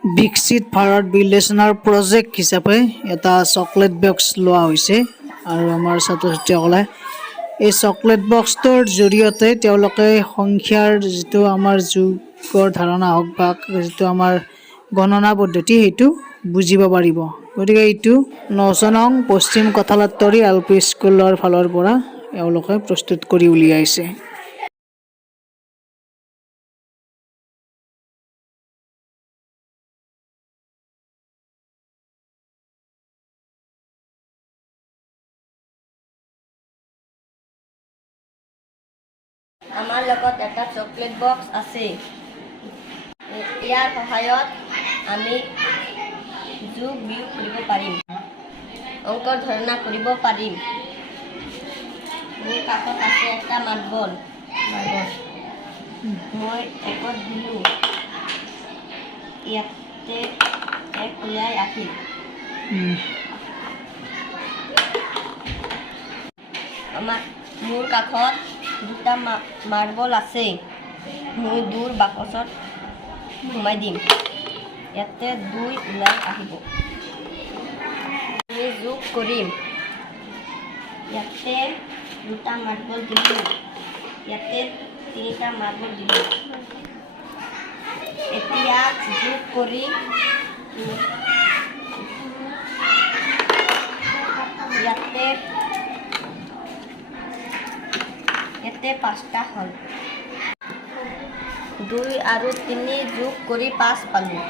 বিকশিত ভাৰত বিলেচনাৰ প্ৰজেক্ট হিচাপে এটা চকলেট বক্স লোৱা হৈছে আৰু আমাৰ ছাত্ৰ ছাত্ৰীসকলে এই চকলেট বক্সটোৰ জৰিয়তে তেওঁলোকে সংখ্যাৰ যিটো আমাৰ যুগৰ ধাৰণা হওক বা যিটো আমাৰ গণনা পদ্ধতি সেইটো বুজিব পাৰিব। গতিকে এইটো ৯ নং পশ্চিম কঁঠালতৰী LP স্কুলৰ ফালৰ পৰা এওঁলোকে প্ৰস্তুত কৰি উলিয়াইছে। আমাৰ লগত এটা চকলেট বক্স আছে। ইয়াৰ সহায়ত আমি যোগ বিয়োগ কৰিব পাৰিম, অংকৰ ধাৰণা কৰিব পাৰিম। মোৰ কাষত আছে এটা মাৰ্বল। মই একত দিলোঁ, ইয়াতে এক ওলাই আহিল। মোৰ কাষত দুটা মাৰ্বল আছে। মই 2ৰ বাকচত সোমাই দিম, ইয়াতে 2 ওলাই আহিব। আমি যোগ কৰিম, ইয়াতে 2টা মাৰ্বল দিলোঁ, ইয়াতে 3টা মাৰ্বল দিলোঁ। এতিয়া যোগ কৰি ইয়াতে 5টা হ'ল। 2 আৰু 3 যোগ কৰি 5 পালোঁ।